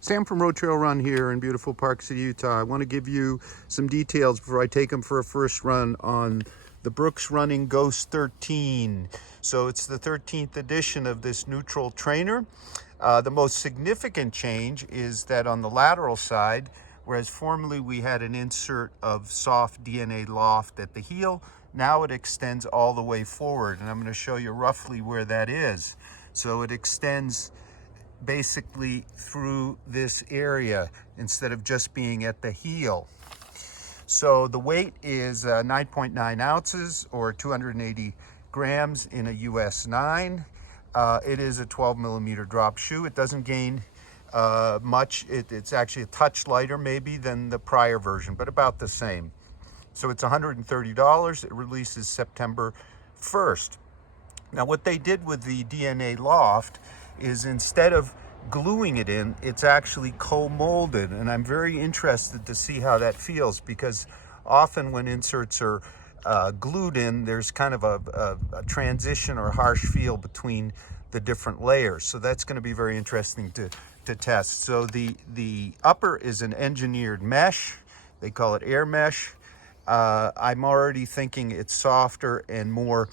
Sam from Road Trail Run here in beautiful Park City, Utah. I want to give you some details before I take them for a first run on the Brooks Running Ghost 13. So it's the 13th edition of this neutral trainer. The most significant change is that on the lateral side, whereas formerly we had an insert of soft DNA Loft at the heel, now it extends all the way forward, and I'm going to show you roughly where that is. So it extends basically through this area instead of just being at the heel. So the weight is 9.9 ounces or 280 grams in a US 9. It is a 12 millimeter drop shoe. It doesn't gain much. It's actually a touch lighter maybe than the prior version, but about the same. So it's $130. It releases September 1st. Now what they did with the DNA Loft is instead of gluing it in, it's actually co-molded, and I'm very interested to see how that feels, because often when inserts are glued in, there's kind of a transition or harsh feel between the different layers. So that's going to be very interesting to test. So the upper is an engineered mesh. They call it air mesh. I'm already thinking it's softer and more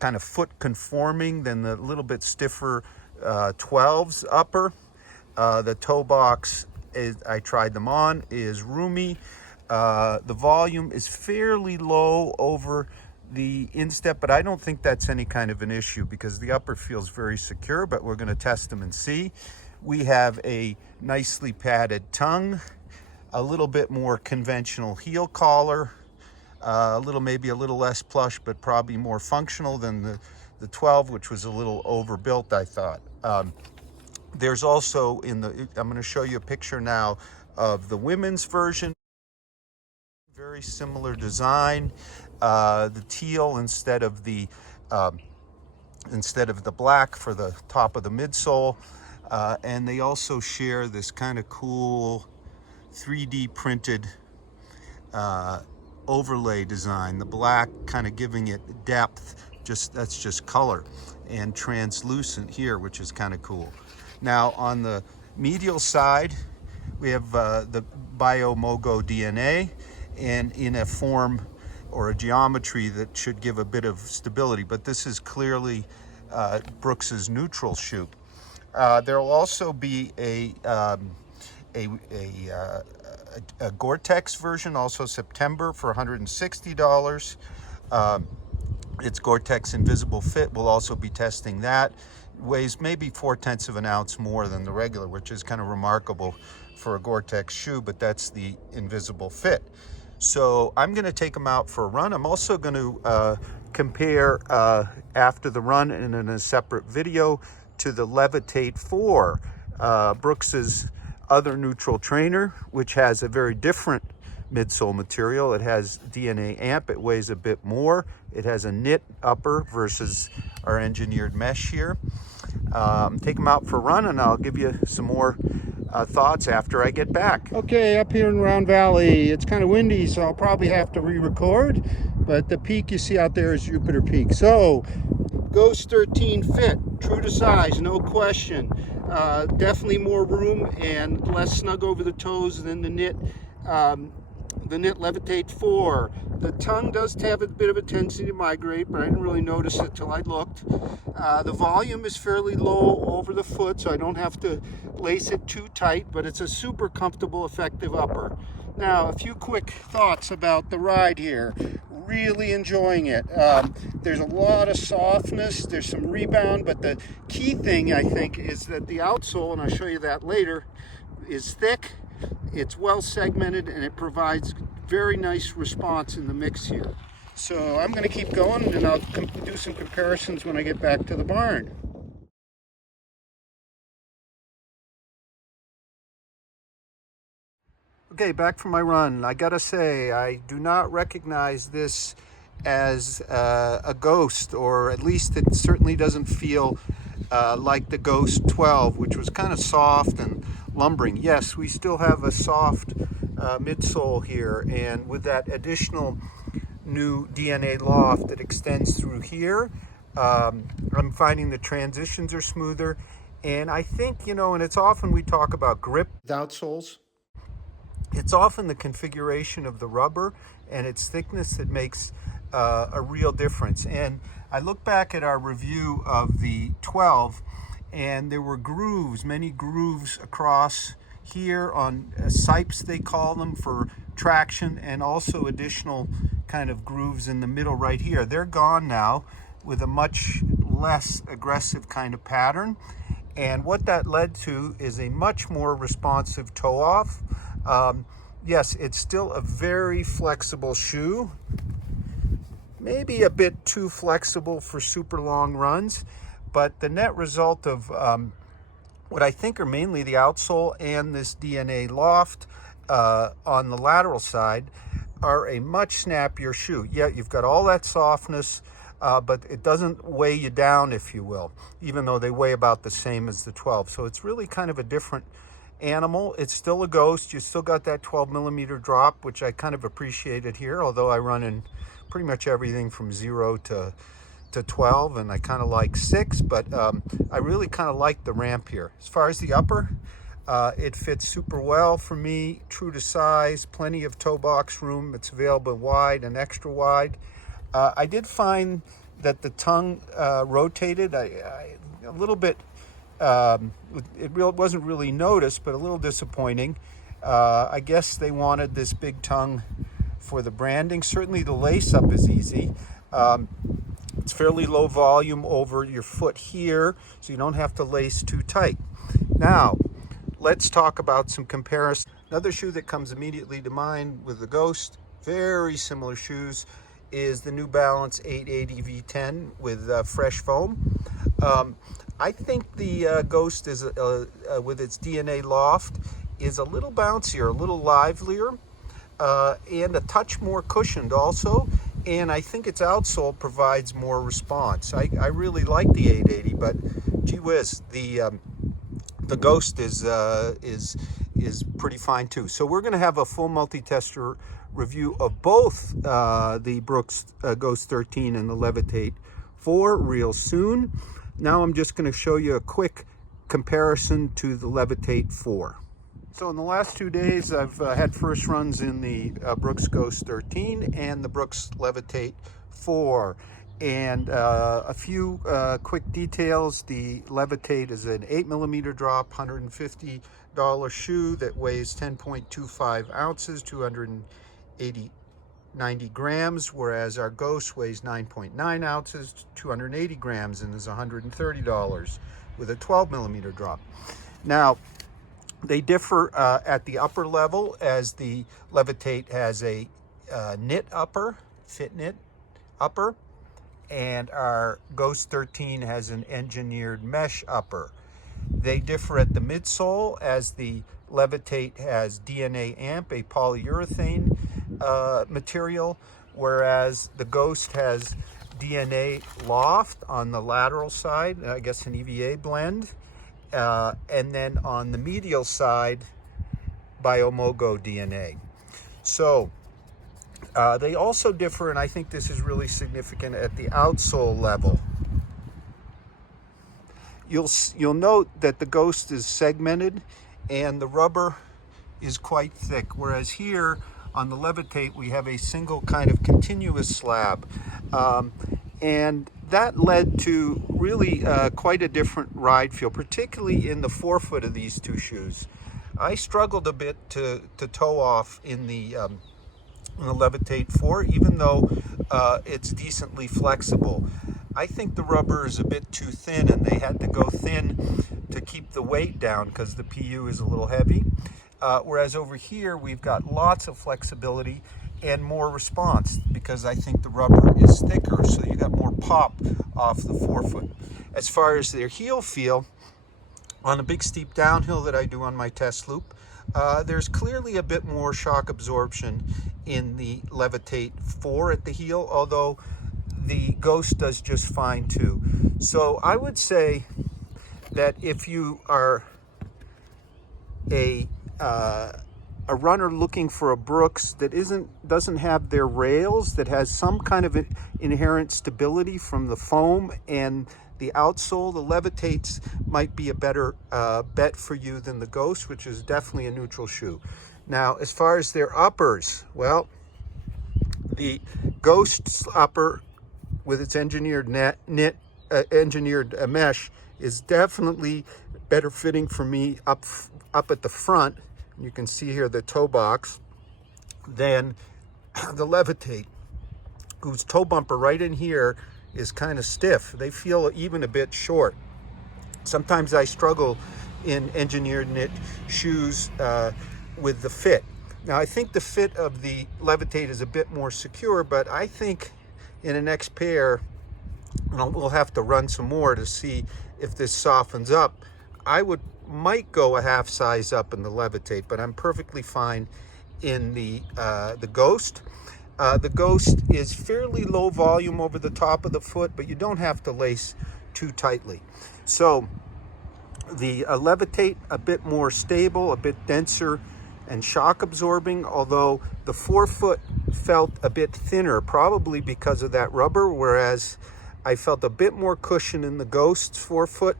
kind of foot conforming than the little bit stiffer 12s upper. The toe box, I tried them on, is roomy. The volume is fairly low over the instep, but I don't think that's any kind of an issue because the upper feels very secure, but we're going to test them and see. We have a nicely padded tongue, a little bit more conventional heel collar, maybe a little less plush, but probably more functional than the 12, which was a little overbuilt, I thought. There's also I'm going to show you a picture now of the women's version. Very similar design. The teal instead of the black for the top of the midsole, and they also share this kind of cool 3D printed overlay design. The black kind of giving it depth. That's just color, and translucent here, which is kind of cool. Now on the medial side, we have the BioMoGo DNA, and in a form or a geometry that should give a bit of stability, but this is clearly Brooks's neutral shoe. There will also be a Gore-Tex version, also September, for $160. It's Gore-Tex Invisible Fit. We'll also be testing that. Weighs maybe 0.4 of an ounce more than the regular, which is kind of remarkable for a Gore-Tex shoe, but that's the Invisible Fit. So I'm going to take them out for a run. I'm also going to compare after the run and in a separate video to the Levitate 4, Brooks's other neutral trainer, which has a very different midsole material. It has DNA amp. It weighs a bit more. It has a knit upper versus our engineered mesh here. Take them out for a run, and I'll give you some more thoughts after I get back. Okay, up here in Round Valley, it's kind of windy, so I'll probably have to re-record, but the peak you see out there is Jupiter Peak. So, Ghost 13 fit, true to size, no question. Definitely more room and less snug over the toes than the knit Levitate 4. The tongue does have a bit of a tendency to migrate, but I didn't really notice it till I looked. The volume is fairly low over the foot, so I don't have to lace it too tight, but it's a super comfortable, effective upper. Now, a few quick thoughts about the ride here. Really enjoying it. There's a lot of softness, there's some rebound, but the key thing, I think, is that the outsole, and I'll show you that later, is thick, it's well segmented, and it provides very nice response in the mix here. So I'm going to keep going, and I'll do some comparisons when I get back to the barn. Okay, back from my run. I gotta say, I do not recognize this as a Ghost, or at least it certainly doesn't feel like the Ghost 12, which was kind of soft and lumbering. Yes, we still have a soft midsole here, and with that additional new DNA Loft that extends through here, I'm finding the transitions are smoother, And I think, you know, and it's often we talk about grip with outsoles. It's often the configuration of the rubber and its thickness that makes a real difference. And I look back at our review of the 12, and there were grooves, many grooves across here on Septs, they call them, for traction, and also additional kind of grooves in the middle right here. They're gone now with a much less aggressive kind of pattern. And what that led to is a much more responsive toe off. Yes, it's still a very flexible shoe, maybe a bit too flexible for super long runs, but the net result of what I think are mainly the outsole and this DNA Loft on the lateral side are a much snappier shoe. Yeah, you've got all that softness, but it doesn't weigh you down, if you will, even though they weigh about the same as the 12. So it's really kind of a different animal. It's still a Ghost. You still got that 12 millimeter drop, which I kind of appreciated here, although I run in pretty much everything from 0 to 12, and I kind of like 6, but I really kind of like the ramp here. As far as the upper, it fits super well for me, true to size, plenty of toe box room. It's available wide and extra wide. I did find that the tongue rotated a little bit. It wasn't really noticed, but a little disappointing. I guess they wanted this big tongue for the branding. Certainly the lace up is easy. It's fairly low volume over your foot here, so you don't have to lace too tight. Now, let's talk about some comparison. Another shoe that comes immediately to mind with the Ghost, very similar shoes, is the New Balance 880 V10 with fresh foam. I think the Ghost is with its DNA Loft is a little bouncier, a little livelier, and a touch more cushioned also. And I think its outsole provides more response. I really like the 880, but gee whiz, the Ghost is pretty fine too. So we're going to have a full multi-tester review of both the Brooks Ghost 13 and the Levitate 4 real soon. Now I'm just going to show you a quick comparison to the Levitate 4. So in the last 2 days, I've had first runs in the Brooks Ghost 13 and the Brooks Levitate 4. And a few quick details. The Levitate is an 8 millimeter drop, $150 shoe that weighs 10.25 ounces, 90 grams, whereas our Ghost weighs 9.9 ounces, 280 grams, and is $130 with a 12 millimeter drop. Now, they differ at the upper level, as the Levitate has a knit upper, fit knit upper, and our Ghost 13 has an engineered mesh upper. They differ at the midsole, as the Levitate has DNA Amp, a polyurethane material, whereas the Ghost has DNA Loft on the lateral side, I guess an EVA blend, and then on the medial side, BioMoGo DNA. So they also differ, and I think this is really significant, at the outsole level. You'll note that the Ghost is segmented and the rubber is quite thick, whereas here on the Levitate we have a single kind of continuous slab. And that led to really quite a different ride feel, particularly in the forefoot of these two shoes. I struggled a bit to toe off in the Levitate 4, even though it's decently flexible. I think the rubber is a bit too thin, and they had to go thin to keep the weight down because the PU is a little heavy. Whereas over here, we've got lots of flexibility and more response because I think the rubber is thicker, so you got more pop off the forefoot. As far as their heel feel, on a big steep downhill that I do on my test loop, there's clearly a bit more shock absorption in the Levitate 4 at the heel, although the Ghost does just fine too. So I would say that if you are a runner looking for a Brooks that doesn't have their rails, that has some kind of inherent stability from the foam and the outsole. The Levitates might be a better bet for you than the Ghost, which is definitely a neutral shoe. Now, as far as their uppers, well, the Ghost's upper with its engineered mesh is definitely better fitting for me up at the front. You can see here the toe box than the Levitate, whose toe bumper right in here is kind of stiff. They feel even a bit short. Sometimes I struggle in engineered knit shoes with the fit. Now, I think the fit of the Levitate is a bit more secure, but I think in the next pair, and we'll have to run some more to see if this softens up, I might go a half size up in the Levitate, but I'm perfectly fine in the Ghost. The Ghost is fairly low volume over the top of the foot, but you don't have to lace too tightly. So the Levitate, a bit more stable, a bit denser and shock absorbing, although the forefoot felt a bit thinner, probably because of that rubber, whereas I felt a bit more cushion in the Ghost's forefoot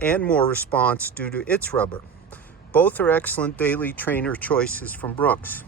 and more response due to its rubber. Both are excellent daily trainer choices from Brooks.